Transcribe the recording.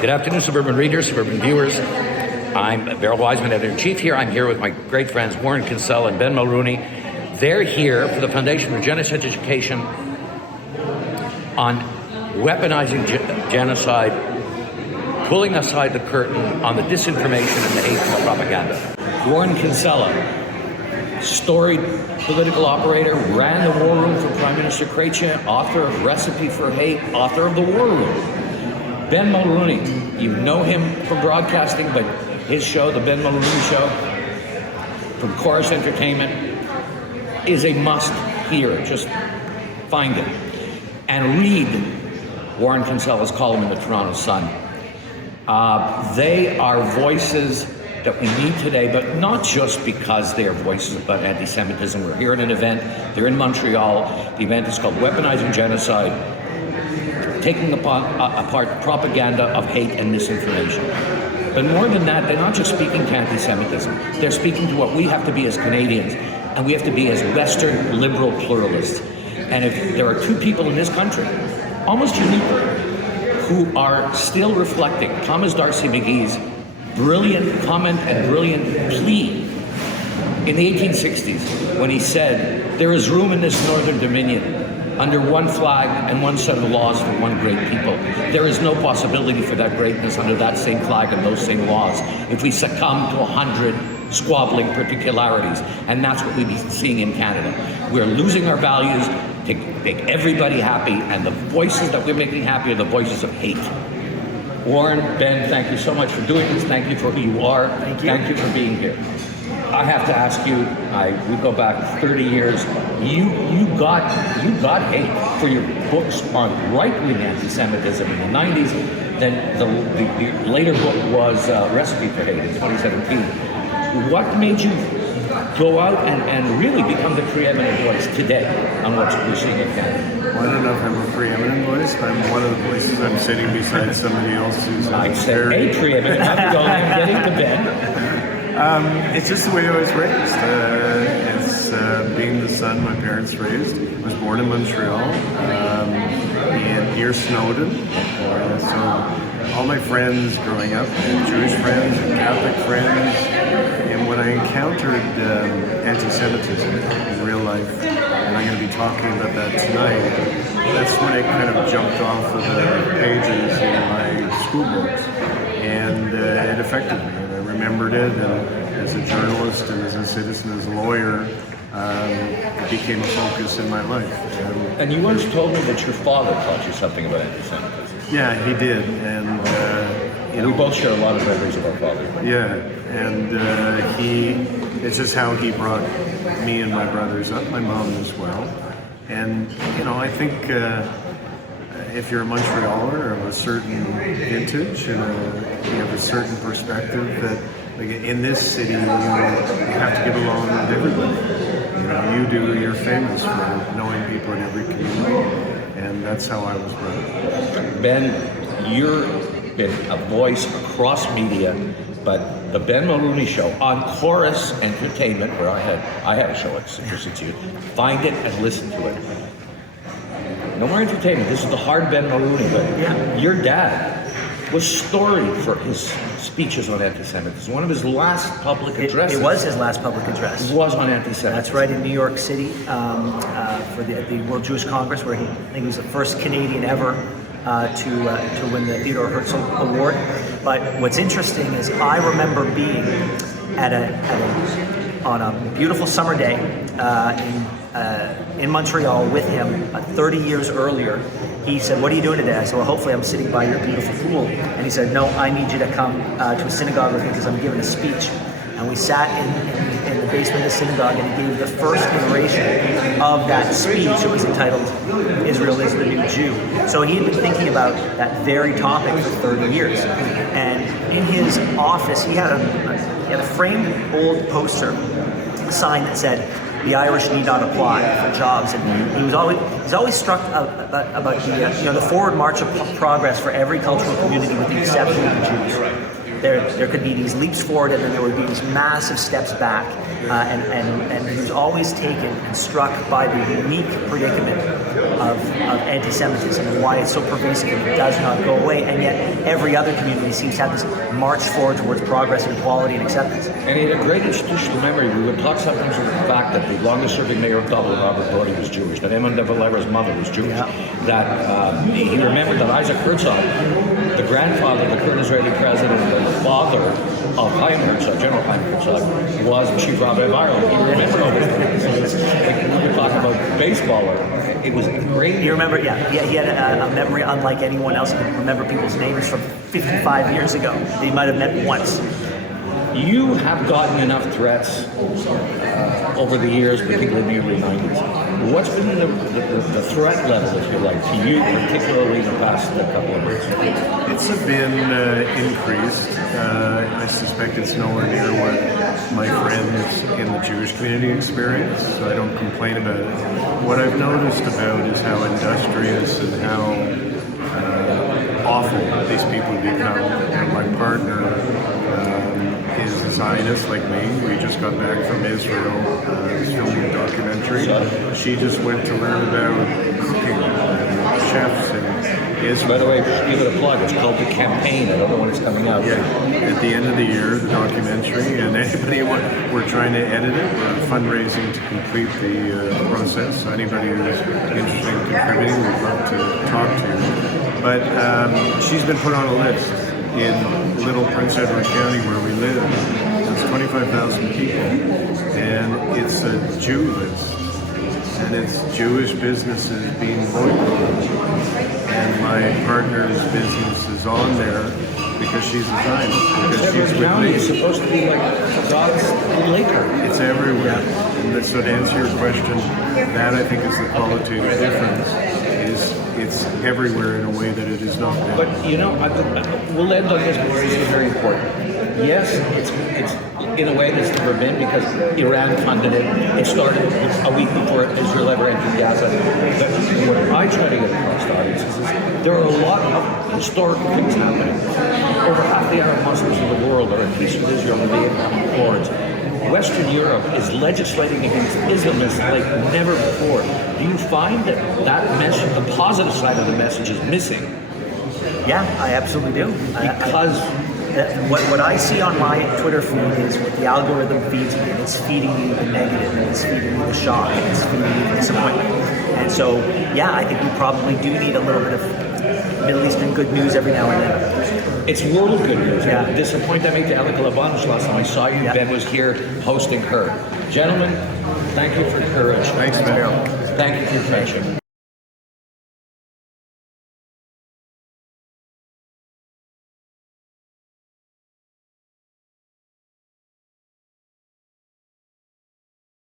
Good afternoon, Suburban readers, Suburban viewers. I'm Beryl Wiseman, editor-in-chief here. I'm here with my great friends Warren Kinsella and Ben Mulroney. They're here for the Foundation for Genocide Education on weaponizing genocide, pulling aside the curtain on the disinformation and the hate and the propaganda. Warren Kinsella, storied political operator, ran the war room for Prime Minister Chrétien, author of Recipe for Hate, author of The War Room. Ben Mulroney, you know him from broadcasting, but his show, The Ben Mulroney Show, from Corus Entertainment, is a must hear. Just find it. And read Warren Kinsella's column in the Toronto Sun. They are voices that we need today, but not just because they are voices about anti-Semitism. We're here at an event. They're in Montreal. The event is called Weaponizing Genocide, taking apart propaganda of hate and misinformation. But more than that, they're not just speaking to anti-Semitism. They're speaking to what we have to be as Canadians, and we have to be as Western liberal pluralists. And if there are two people in this country, almost uniquely, who are still reflecting Thomas D'Arcy McGee's brilliant comment and brilliant plea in the 1860s, when he said, there is room in this Northern Dominion under one flag and one set of laws for one great people. There is no possibility for that greatness under that same flag and those same laws if we succumb to 100 squabbling particularities. And that's what we've been seeing in Canada. We're losing our values to make everybody happy, and the voices that we're making happy are the voices of hate. Warren, Ben, thank you so much for doing this. Thank you for who you are. Thank you. Thank you for being here. I have to ask you, we go back 30 years, you got hate for your books on right-wing anti-Semitism in the 90s. Then the later book was Recipe for Hate in 2017. What made you go out and really become the preeminent voice today on what we're seeing in Canada? Well, I don't know if I'm a preeminent voice, but I'm one of the voices. I'm sitting beside somebody else who's I'd say a preeminent. I'm getting to Ben. It's just the way I was raised. It's being the son my parents raised. I was born in Montreal, and near Snowden. So all my friends growing up, Jewish friends and Catholic friends, and when I encountered anti-Semitism in real life, and I'm going to be talking about that tonight, that's when it kind of jumped off of the pages in my school books, and it affected me. Remembered it, and as a journalist and as a citizen, as a lawyer, it became a focus in my life. And you once told me that your father taught you something about anti-Semitism. Yeah, he did, and we both share a lot of memories of our father. Yeah, and it's just how he brought me and my brothers up, my mom as well, and I think. If you're a Montrealer of a certain vintage and you have a certain perspective, that like in this city you have to get along with everybody. You do. You're famous for knowing people in every community, and that's how I was brought up. Ben, you've been a voice across media, but the Ben Mulroney Show on Corus Entertainment, where I had a show at Institute. Find it and listen to it. No more entertainment. This is the hard Ben Mulroney, but yeah. Your dad was storied for his speeches on anti-Semitism. One of his last public addresses. It was his last public address. Was on anti-Semitism. That's right, in New York City for the World Jewish Congress, where I think he was the first Canadian ever to win the Theodore Herzl Award. But what's interesting is I remember being on a beautiful summer day in Montreal with him 30 years earlier. He said, "What are you doing today?" I said, "Well, hopefully I'm sitting by your beautiful pool." And he said, "No, I need you to come to a synagogue with me because I'm giving a speech." And we sat in the basement of the synagogue, and he gave the first iteration of that speech. It was entitled, "Israel is the New Jew." So he had been thinking about that very topic for 30 years. And in his office, he had a framed old poster, a sign that said, "The Irish need not apply for jobs," and he's always struck about the forward march of progress for every cultural community with the exception of the Jews. there could be these leaps forward, and then there would be these massive steps back. And he was always taken and struck by the unique predicament of anti-Semitism and why it's so pervasive and it does not go away. And yet every other community seems to have this march forward towards progress and equality and acceptance. And he had a great institutional memory. We would talk sometimes about the fact that the longest-serving mayor of Dublin, Robert Brody, was Jewish, that Eamon de Valera's mother was Jewish, that he remembered that Isaac Herzog, the grandfather of the current Israeli president, and the father of Chaim Herzog, General Chaim Herzog, was Chief Rabbi of Ireland. He remembered all this. Like, we were talking about baseball. It was great. You remember, he had a memory unlike anyone else. He could remember people's names from 55 years ago that he might have met once. You have gotten enough threats over the years, particularly in the early 90s. What's been the threat level, if you like, to you, particularly in the past couple of months? It's been increased. I suspect it's nowhere near what my friends in the Jewish community experience, so I don't complain about it. What I've noticed about is how industrious and how awful these people become. My partner is a Zionist like me. We just got back from Israel, filming a documentary. She just went to learn about cooking, chefs in Israel. By the way, give it a plug. It's called The Campaign. I don't know when it's coming out. Yeah, at the end of the year, the documentary, and anybody we're trying to edit it. We're fundraising to complete the process. So anybody who's interested in contributing, we'd love to talk to you. But she's been put on a list in Little Prince Edward County where we live. It's 25,000 people, and it's a Jew list, and it's Jewish businesses being boycotted. And my partner's business is on there because she's a Zionist, because she's with County me. is supposed to be like God's laker. It's everywhere. And so to answer your question, that I think is the qualitative difference. It's everywhere in a way that it is not there. But we'll end on this because this is very important. Yes, it's in a way it's never been because Iran funded it. It started a week before Israel ever entered Gaza. What I try to get across to audiences is there are a lot of historical things happening. Over half the Arab Muslims in the world are at peace with Israel and the Abraham Accords. Western Europe is legislating against Islamists like never before. Do you find that message, the positive side of the message, is missing? Yeah, I absolutely do. Because what I see on my Twitter feed is what the algorithm feeds me. It's feeding me the negative, and it's feeding me the shock, and it's feeding me the disappointment. And so, yeah, I think we probably do need a little bit of Middle Eastern good news every now and then. it's world good news. Yeah. The disappointment I made to Elika Labanus last time I saw you, Yeah. Ben was here hosting her. Gentlemen, thank you for courage. Thanks, Ben. Thank you for your friendship.